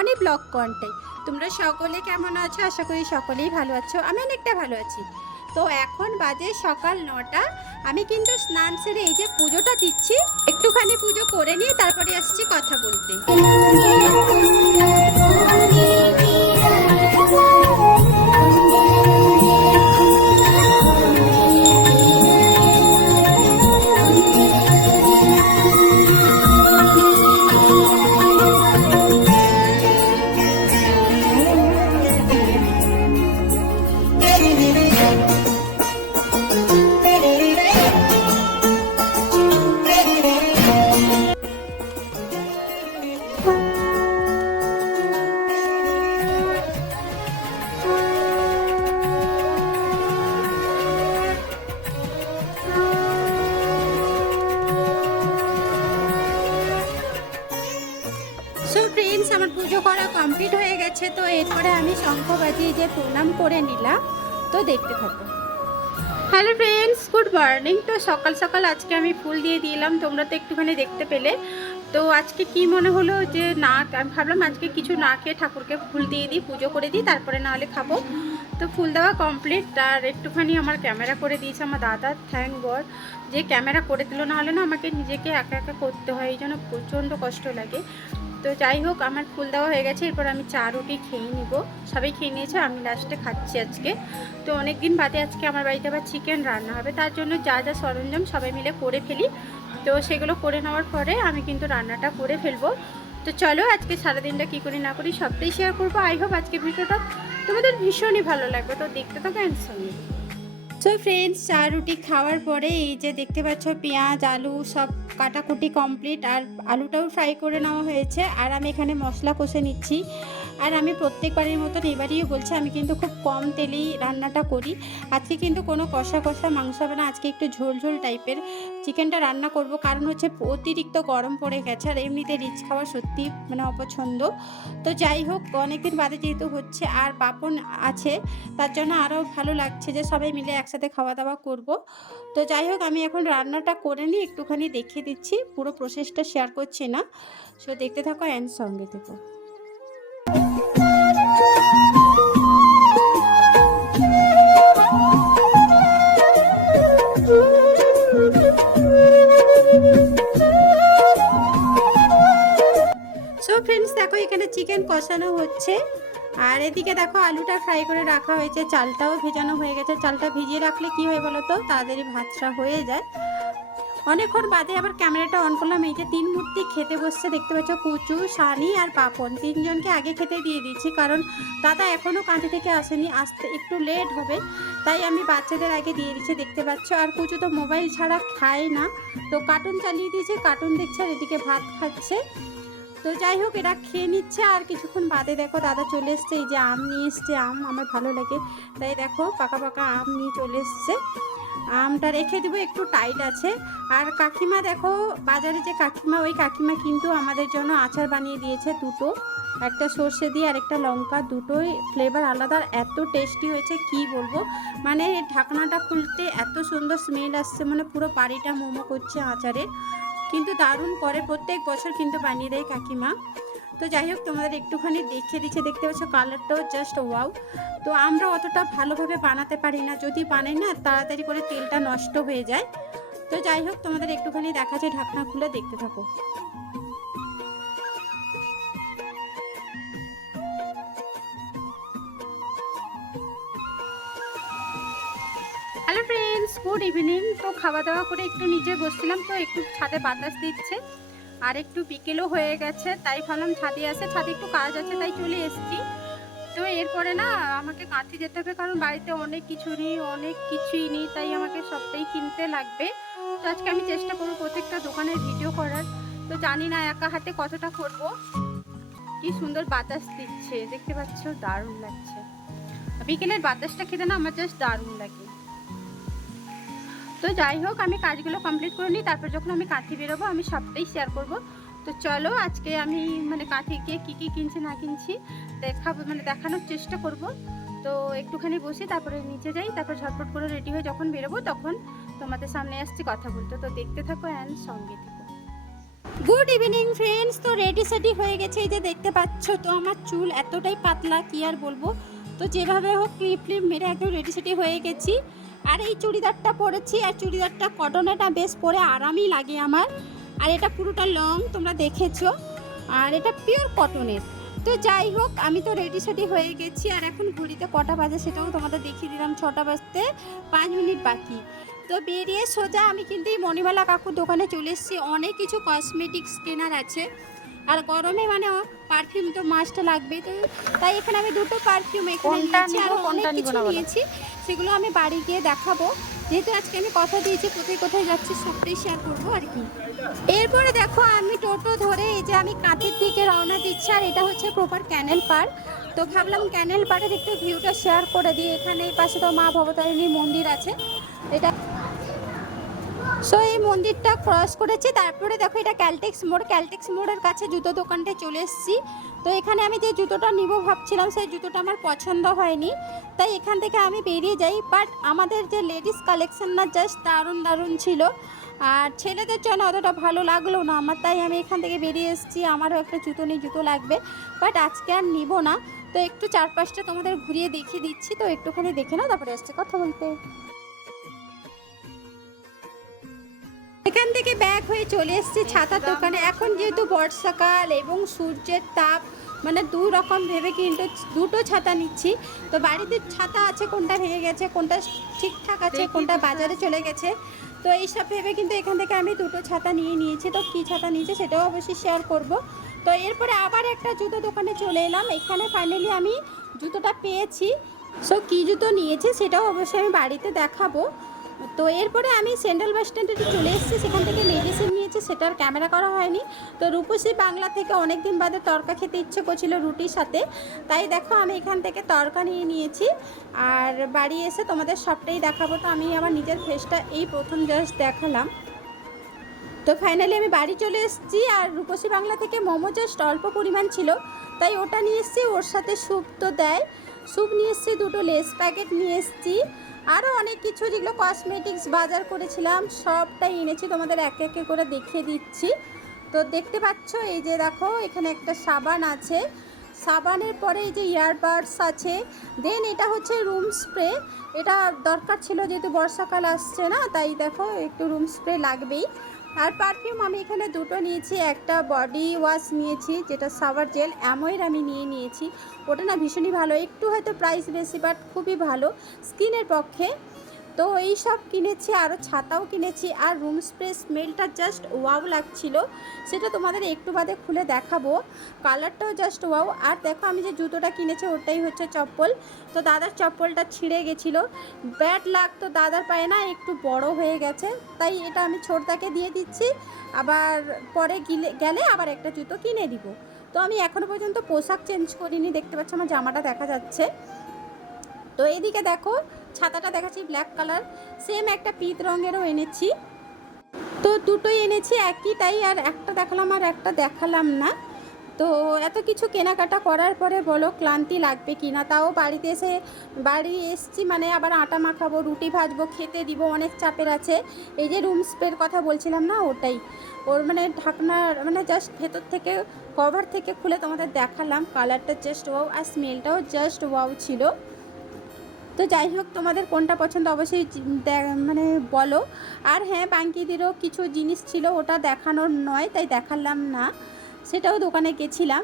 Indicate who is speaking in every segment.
Speaker 1: বনি blog content তোমরা সকলে কেমন আছো? আশা করি সকলেই ভালো আছো। আমি অনেকটা ভালো আছি। তো এখন বাজে সকাল নটা। আমি কিন্তু স্নান সেরে এই যে পুজোটা দিচ্ছি। একটুখানি পুজো করে নিয়ে তারপরে আসছি কথা বলতে। পুজো করা কমপ্লিট হয়ে গেছে, তো এরপরে আমি শঙ্খ বাজিয়ে যে প্রণাম করে নিলাম, তো দেখতে থাকো। হ্যালো ফ্রেন্ডস গুড মর্নিং তো সকাল সকাল আজকে আমি ফুল দিয়ে দিলাম, তোমরা তো একটুখানি দেখতে পেলে। তো আজকে কি মনে হলো যে না, আমি ভাবলাম আজকে কিছু না খেয়ে ঠাকুরকে ফুল দিয়ে দিই, পুজো করে দিই, তারপরে না হলে খাব। তো ফুল দেওয়া কমপ্লিট আর একটুখানি আমার ক্যামেরা করে দিয়েছে আমার দাদা থ্যাংক গড যে ক্যামেরা করে দিল না হলে না আমাকে নিজেকে একা একা করতে হয়, এই জন্য প্রচণ্ড কষ্ট লাগে। তো যাই হোক, আমার ফুল দেওয়া হয়ে গেছে। এরপর আমি চা, রুটি খেয়ে নিব। সবাই খেয়ে নিয়েছে, আমি লাস্টে খাচ্ছি আজকে। তো অনেক দিন বাদে আজকে আমার বাড়িতে আবার চিকেন রান্না হবে। তার জন্য যা যা সরঞ্জাম সবাই মিলে করে ফেলি। তো সেগুলো করে নেওয়ার পরে আমি কিন্তু রান্নাটা করে ফেলব। তো চলো, আজকে সারাদিনটা কী করি না করি সবটাই শেয়ার করব। আই হোপ আজকে ভিডিওটা তোমাদের ভীষণই ভালো লাগবে। তো দেখতে তো ক্যান সঙ্গে সো ফ্রেন্ডস চা রুটি খাওয়ার পরে এই যে দেখতে পাচ্ছ পেঁয়াজ, আলু সব কাটাকুটি কমপ্লিট আর আলুটাও ফ্রাই করে নেওয়া হয়েছে। আর আমি এখানে মশলা কষে নিচ্ছি। আর আমি প্রত্যেকবারের মতন এবারেও বলছি, আমি কিন্তু খুব কম তেলেই রান্নাটা করি। আজকে কিন্তু কোনো কষা কষা মাংস হবে না, আজকে একটু ঝোল ঝোল টাইপের চিকেনটা রান্না করব। কারণ হচ্ছে অতিরিক্ত গরম পড়ে গেছে আর এমনিতে রিচ খাওয়া সত্যি মানে অপছন্দ। তো যাই হোক, অনেকদিন বাদে যেহেতু হচ্ছে আর পাপন আছে, তার জন্য আরও ভালো লাগছে যে সবাই মিলে একসাথে খাওয়া দাওয়া করব। তো যাই হোক, আমি এখন রান্নাটা করে নিই, একটুখানি দেখিয়ে দিচ্ছি, পুরো প্রসেসটা শেয়ার করছি না। সো দেখতে থাকো অ্যান্ড সঙ্গে থেকো। ফ্রেন্ডস দেখো এখানে চিকেন কষানো হচ্ছে। আর এদিকে দেখো আলুটা ফ্রাই করে রাখা হয়েছে। চালটাও ভেজানো হয়ে গেছে। চালটা ভিজিয়ে রাখলে কি হয় বলো তো? তাড়াতাড়ি ভাতটা হয়ে যায়। অনেকক্ষণ বাদে আবার ক্যামেরাটা অন করলাম। এই যে তিন মূর্তি খেতে বসছে, দেখতে পাচ্ছ কুচু সানি আর পাপন। তিনজনকে আগে খেতে দিয়ে দিচ্ছি কারণ দাদা এখনও কাঁধে থেকে আসেনি। আসতে একটু লেট হবে। তাই আমি বাচ্চাদের আগে দিয়ে দিচ্ছি দেখতে পাচ্ছ। আর কুচু তো মোবাইল ছাড়া খায় না। তো কার্টুন চালিয়ে দিয়েছে। কার্টুন দেখছে আর এদিকে ভাত খাচ্ছে। তো যাই হোক, এরা খেয়ে নিচ্ছে। আর কিছুক্ষণ বাদে দেখো দাদা চলে এসছে। এই যে আম নিয়ে এসছে, আম আমার ভালো লাগে। তাই দেখো, পাকা পাকা আম নিয়ে চলে এসছে। আমটা রেখে দেবো, একটু টাইট আছে। আর কাকিমা দেখো, বাজারে যে কাকিমা, ওই কাকিমা কিন্তু আমাদের জন্য আচার বানিয়ে দিয়েছে দুটো। একটা সর্ষে দিয়ে আর একটা লঙ্কা, দুটোই ফ্লেভার আলাদা। এত টেস্টি হয়েছে, কি বলব? মানে ঢাকনাটা খুলতে এত সুন্দর স্মেল আসছে মানে পুরো বাড়িটা মোমো করছে আচারের। কিন্তু দারুণ পরে প্রত্যেক বছর কিন্তু বানিয়ে দেয় কাকিমা। তো যাই হোক, তোমাদের একটুখানি দেখিয়ে দিচ্ছে, দেখতে পাচ্ছ কালারটাও জাস্ট ওয়াও তো আমরা অতটা ভালোভাবে বানাতে পারি না, যদি বানাই না তাড়াতাড়ি করে তেলটা নষ্ট হয়ে যায়। তো যাই হোক, তোমাদের একটুখানি দেখা যায় ঢাকনা খুলে দেখতে থাকো। গুড ইভিনিং, তো খাওয়া দাওয়া করে একটু নিচে বসছিলাম, তো একটু ছাদে বাতাস দিচ্ছে। আর একটু বিকেলও হয়ে গেছে, তাই ভাবলাম ছাদে আসে ছাদে একটু কাজ আছে, তাই চলে এসেছি। তো এরপরে না, আমাকে কাঁথি যেতে হবে, কারণ বাড়িতে অনেক কিছু নেই, অনেক কিছুই নেই, তাই আমাকে সবটাই কিনতে লাগবে। তো আজকে আমি চেষ্টা করব প্রত্যেকটা দোকানের ভিডিও করার। তো জানি না একা হাতে কতটা করব। কি সুন্দর বাতাস দিচ্ছে, দেখতে পাচ্ছ, দারুণ লাগছে। বিকেলের বাতাসটা খেতে না আমার জাস্ট দারুণ লাগে। তো যাই হোক, আমি কাজগুলো কমপ্লিট করে নিই, তারপর যখন আমি কাঁথি বেরোবো, আমি সবটাই শেয়ার করব। তো চলো, আজকে আমি মানে কাঁথি গিয়ে কী কী কিনছি না কিনছি, দেখাবো মানে দেখানোর চেষ্টা করব। তো একটুখানি বসি, তারপরে নিচে যাই, তারপর ঝটপট করে রেডি হয়ে যখন বেরোবো, তখন তোমাদের সামনে আসছি কথা বলতে। তো দেখতে থাকো অ্যান্ড সঙ্গে গুড ইভিনিং ফ্রেন্ডস তো রেডি সেডি হয়ে গেছে, এই যে দেখতে পাচ্ছ, তো আমার চুল এতটাই পাতলা, কি আর বলব? তো যেভাবে হোক ক্লিপ ক্লিপ মেরে একদম রেডি সেডি হয়ে গেছি। আর এই চুড়িদারটা পরেছি, আর চুড়িদারটা কটনেটা বেশ পরে আরামই লাগে আমার। আর এটা পুরোটা লং, তোমরা দেখেছ। আর এটা পিওর কটনের তো যাই হোক, আমি তো রেডি সেডি হয়ে গেছি, আর এখন ঘড়িতে কটা বাজে সেটাও তোমাদের দেখিয়ে দিলাম, ছটা বাজতে পাঁচ মিনিট বাকি। তো বেরিয়ে সোজা আমি কিন্তু এই মণিমালা কাকুর দোকানে চলে এসেছি। অনেক কিছু কসমেটিক্স কেনার আছে। আর গরমে মানে পারফিউম তো মাস্ট লাগবে তো তাই এখানে আমি দুটো পারফিউম এখানে নিয়েছি আর অনেক কিছু নিয়েছি সেগুলো আমি বাড়ি গিয়ে দেখাবো। যেহেতু আজকে আমি কথা দিয়েছি কোথায় কোথায় যাচ্ছি সবটাই শেয়ার করব আর কি। এরপরে দেখো আমি টোটো ধরে এই যে আমি কাঁথের দিকে রওনা দিচ্ছি আর এটা হচ্ছে প্রপার ক্যানেল পার্ক তো ভাবলাম ক্যানেল পার্কের একটু ভিউটা শেয়ার করে দিই এখানে এই পাশে তো মা ভবতারিণীর মন্দির আছে। এটা সো এই মন্দিরটা ক্রস করেছি। তারপরে দেখো এটা ক্যালটেক্স মোড়। ক্যালটেক্স মোড়ের কাছে জুতো দোকানটায় চলে এসেছি। তো এখানে আমি যে জুতোটা নিব ভাবছিলাম, সেই জুতোটা আমার পছন্দ হয়নি। তাই এখান থেকে আমি বেরিয়ে যাই। বাট আমাদের যে লেডিস কালেকশন না জাস্ট দারুণ দারুণ ছিল। আর ছেলেদের জন্য অতটা ভালো লাগল না আমার। তাই আমি এখান থেকে বেরিয়ে এসেছি। আমারও একটা জুতো নিয়ে জুতো লাগবে। বাট আজকে আর নিব না। তো একটু চারপাশটা তোমাদের ঘুরিয়ে দেখিয়ে দিচ্ছি। তো একটুখানি দেখে নাও, তারপরে আসছে কথা বলতে। এখান থেকে ব্যাগ হয়ে চলে এসেছি ছাতার দোকানে। এখন যেহেতু বর্ষাকাল এবং সূর্যের তাপ মানে দু রকম ভেবে কিন্তু দুটো ছাতা নিচ্ছি। তো বাড়িতে ছাতা আছে কোনটা ভেঙে গেছে কোনটা ঠিকঠাক আছে কোনটা বাজারে চলে গেছে। তো এইসব ভেবে কিন্তু এখান থেকে আমি দুটো ছাতা নিয়ে নিয়েছি। তো কী ছাতা নিয়েছি সেটাও অবশ্যই শেয়ার করব। তো এরপরে আবার একটা জুতো দোকানে চলে এলাম। এখানে ফাইনালি আমি জুতোটা পেয়েছি। সো কী জুতো নিয়েছে সেটাও অবশ্যই আমি বাড়িতে দেখাবো। তো এরপরে আমি সেন্ট্রাল বাস স্ট্যান্ডে চলে এসেছি, সেখান থেকে মেডিসিন নিয়েছি সেটার ক্যামেরা করা হয়নি। তো রূপসী বাংলা থেকে অনেক দিন বাদে তরকা খেতে ইচ্ছে করছিল রুটির সাথে। তাই দেখো আমি এখান থেকে তরকা নিয়ে নিয়েছি। আর বাড়ি এসে তোমাদের সবটাই দেখাবো। তো আমি আমার নিজের ফেসটা এই প্রথম জাস্ট দেখালাম। তো ফাইনালি আমি বাড়ি চলে এসেছি আর রূপসী বাংলা থেকে মোমো জাস্ট অল্প পরিমাণ ছিল। তাই ওটা নিয়ে এসেছি, ওর সাথে স্যুপ তো দেয়। স্যুপ নিয়ে এসেছি, দুটো লেস প্যাকেট নিয়ে এসেছি। আরও অনেক কিছু, যেগুলো কসমেটিক্স বাজার করেছিলাম, সবটাই এনেছি, তোমাদের এক একে করে দেখিয়ে দিচ্ছি। তো দেখতে পাচ্ছ, এই যে দেখো, এখানে একটা সাবান আছে। সাবানের পরে এই যে ইয়ারবাডস আছে। দেন এটা হচ্ছে রুম স্প্রে এটা দরকার ছিল, যেহেতু বর্ষাকাল আসছে না, তাই দেখো, একটু রুম স্প্রে লাগবেই। আর পারফিউম আমি এখানে দুটো নিয়েছি, একটা বডি ওয়াশ নিয়েছি, যেটা সাওয়ার জেল অ্যাময়ের আমি নিয়ে নিয়েছি। ওটা না ভীষণই ভালো, একটু হয়তো প্রাইস বেশি বাট খুবই ভালো। স্কিনের পক্ষে তো এই সব কিনেছি আরও ছাতাও কিনেছি আর রুম স্প্রে স্মেলটা জাস্ট ওয়াও লাগছিল। সেটা তোমাদের একটু বাদে খুলে দেখাবো। কালারটাও জাস্ট ওয়াও আর দেখো আমি যে জুতোটা কিনেছি, ওটাই হচ্ছে চপ্পল। তো দাদার চপ্পলটা ছিঁড়ে গেছিল। ব্যাড লাগ তো দাদার পায়ে না, একটু বড় হয়ে গেছে। তাই এটা আমি ছোটদাকে দিয়ে দিচ্ছি। আবার পরে গিলে, গেলে আবার একটা জুতো কিনে দিব। তো আমি এখনও পর্যন্ত পোশাক চেঞ্জ করিনি। দেখতে পাচ্ছ আমার জামাটা দেখা যাচ্ছে। তো এইদিকে দেখো ছাতাটা দেখাচ্ছি ব্ল্যাক কালার সেম একটা পিত রঙেরও এনেছি। তো দুটোই এনেছি একই তাই আর একটা দেখালাম আর একটা দেখালাম না। তো এত কিছু কেনাকাটা করার পরে বলো ক্লান্তি লাগবে কি না তাও বাড়িতে এসে, বাড়ি এসছি মানে আবার আটা মাখাবো, রুটি ভাজবো, খেতে দিব, অনেক চাপের আছে। এই যে রুম স্প্রের কথা বলছিলাম না ওটাই। ওর মানে ঢাকনার মানে জাস্ট ভেতর থেকে কভার থেকে খুলে তোমাদের দেখালাম। কালারটা জাস্ট ওয়াও আর স্মেলটাও জাস্ট ওয়াও ছিল। তো যাই হোক, তোমাদের কোনটা পছন্দ অবশ্যই মানে বলো। আর হ্যাঁ বাঙ্কিদেরও কিছু জিনিস ছিল, ওটা দেখানোর নয়, তাই দেখালাম না। সেটাও দোকানে গেছিলাম।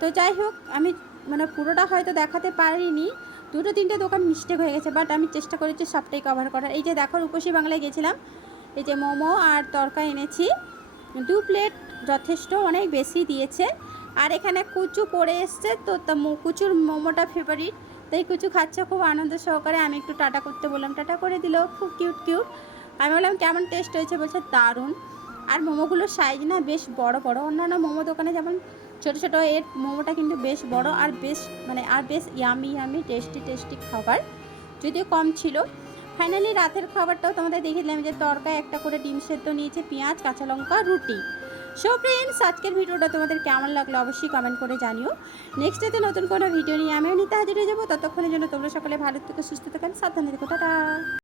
Speaker 1: তো যাই হোক, আমি মানে পুরোটা হয়তো দেখাতে পারিনি। দুটো তিনটে দোকান মিস্টেক হয়ে গেছে বাট আমি চেষ্টা করেছি সবটাই কভার করার। এই যে দেখো, রূপসী বাংলায় গেছিলাম। এই যে মোমো আর তরকা এনেছি। দু প্লেট যথেষ্ট, অনেক বেশি দিয়েছে। আর এখানে কুচু পড়ে এসছে, তো কুচুর মোমোটা ফেভারিট তাই কুচু খাচ্ছে, খুব আনন্দ সহকারে। আমি একটু টাটা করতে বললাম, টাটা করে দিল, খুব কিউট কিউট। আমি বললাম, কেমন টেস্ট হয়েছে? বলছে, দারুণ। আর মোমোগুলোর সাইজ না বেশ বড় বড়। অন্যান্য মোমো দোকানে যেমন ছোটো ছোটো, এর মোমোটা কিন্তু বেশ বড় আর বেশ মানে আর বেশ ইয়ামি ইয়ামি টেস্টি টেস্টি খাবার। যদিও কম ছিল। ফাইনালি রাতের খাবারটাও তোমাদের দেখিয়ে দিলাম যে তরকায় একটা করে ডিম সেদ্ধ নিয়েছে, পেঁয়াজ, কাঁচা লঙ্কা, রুটি। সো ফ্রেন্ডস আজকের ভিডিওটা তোমাদের কেমন লাগল অবশ্যই কমেন্ট করে জানিও। নেক্সট ডেতে নতুন কোনো ভিডিও নিয়ে আমিও নিতে হাজির হয়ে যাব। ততক্ষণের জন্য তোমরা সকলে ভালো থেকে, সুস্থ থাকেন সাবধানে থেকো। টাটা!